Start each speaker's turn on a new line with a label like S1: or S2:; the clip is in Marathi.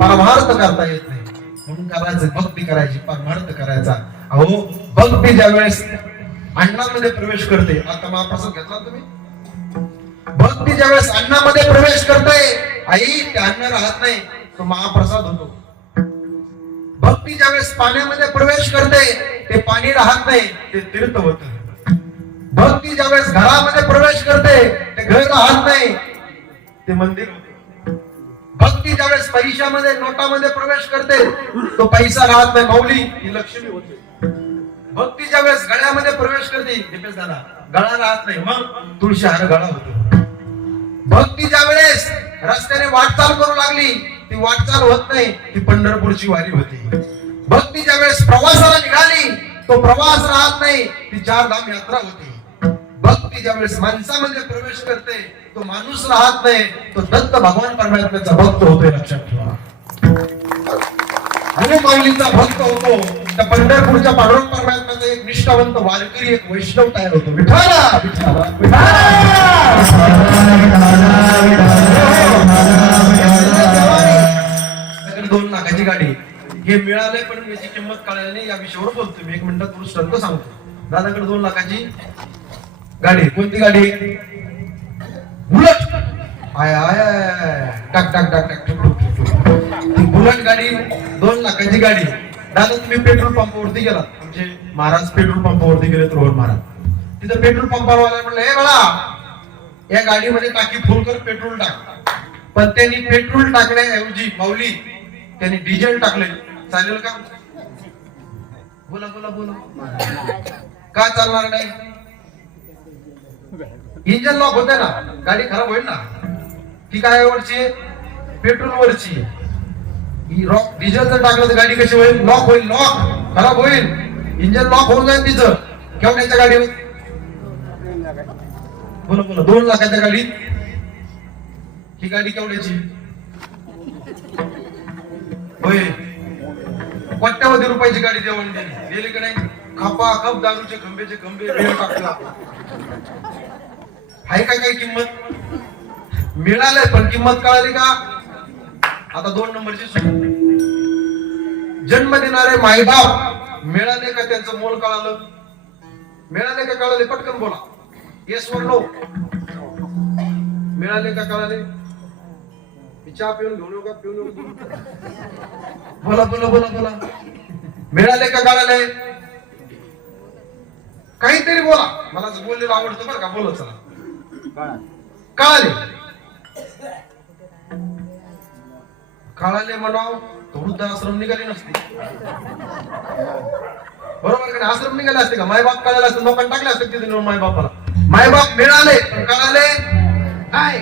S1: परमार्थ करता येत नाही. म्हणून करायचं भक्ती करायची परमार्थ करायचा. अहो भक्ती ज्या वेळेस अण्णामध्ये प्रवेश करते आता महाप्रसाद घेतला तुम्ही? भक्ती ज्या वेळेस अन्नामध्ये प्रवेश करते आई ते अन्न राहत नाही तो महाप्रसाद होतो. भक्ती ज्या वेळेस पाण्यामध्ये प्रवेश करते ते पाणी राहत नाही ते तीर्थ होत. भक्ती ज्या वेळेस घरामध्ये प्रवेश करते ते घर राहत नाही ते मंदिर होते. भक्ती ज्यावेळेस पैशामध्ये नोटामध्ये प्रवेश करते तो पैसा राहत नाही. माऊली ही लक्ष्मी होते. भक्ती ज्या वेळेस गळ्यामध्ये प्रवेश करते दादा गळा राहत नाही. मग तुळशी हार गळा होतो. भक्ती ज्या वेळेस रस्त्याने वाटचाल करू लागली ती वाटचाल होत नाही ती पंढरपूरची वारी होती. भक्ती ज्या वेळेस प्रवासाला निघाली तो प्रवास राहत नाही ती चार धाम यात्रा होती. भक्ती ज्या वेळेस माणसामध्ये प्रवेश करते तो माणूस राहत नाही तो दत्त भगवान परमात्म्याचा भक्त होतोय लक्षात ठेवा. गुरु भक्त होतो त्या पंढरपूरच्या पांडुरंग परमात्म्याचा एक निष्ठावंत वारकरी एक वैष्णव तयार होतो. विठाला विठाला आपल्याकडे दोन लाखाची गाडी. हे मिळालंय पण याची किंमत कळाली नाही. या विषयावर बोलतो मी. एक मिनिटात दृष्टांत सांगतो. दादाकडे दोन लाखाची गाडी कोणती गाडी? बुलट. आय आय टाक टाक टाक टाक ती बुलट गाडी दोन लाखाची गाडी. दादा तुम्ही पेट्रोल पंपावरती गेला. म्हणजे महाराज पेट्रोल पंपावरती गेले रोहन महाराज. तिथं पेट्रोल पंपावाला म्हणलं हे बाळा या गाडीमध्ये टाकी फुल कर पेट्रोल टाक. पण त्यांनी पेट्रोल टाकण्याऐवजी माऊली त्यांनी डिझेल टाकले चालेल का? बोला बोला बोला. का चालणार नाही? इंजन लॉक होते ना गाडी खराब होईल ना. ती काय वरची? पेट्रोल वरची. डिझेल जर टाकलं तर गाडी कशी होईल? लॉक होईल लॉक खराब होईल. इंजन लॉक होऊन जाईल तिचं. केवढ्याच्या गाडीवर? बोला बोला. दोन लाखाच्या गाडीत ही गाडी केवढ्याची होय. कोट्यावधी रुपयाची गाडी देऊन दिली गेली की नाही? खपा खप दारूचे खंबेचे खंबे वेळ टाकला. आहे का काही किंमत? मिळालंय पण किंमत कळाली का? आता दोन नंबरची सुरू. जन्म देणारे मायबाप मिळाले का त्यांचं मोल कळालं? मिळाले का कळाले? पटकन बोला. येस वर नो मिळाले का कळाले? चहा पिऊन घेऊन येऊ का? पिऊन येऊ बोला बोला बोला बोला. मिळाले का कळाले? काहीतरी बोला. मला बोललेलं आवडतं बरं का बोलत चला. कळाले? कळाले म्हणाव तो वृद्ध आश्रम निघाले नसते. बरोबर का आश्रम निघाले असते का? मायबाप कळाले असते लोकांना टाकले असते तिथे मायबापाला. मायबाप मिळाले पण कळाले काय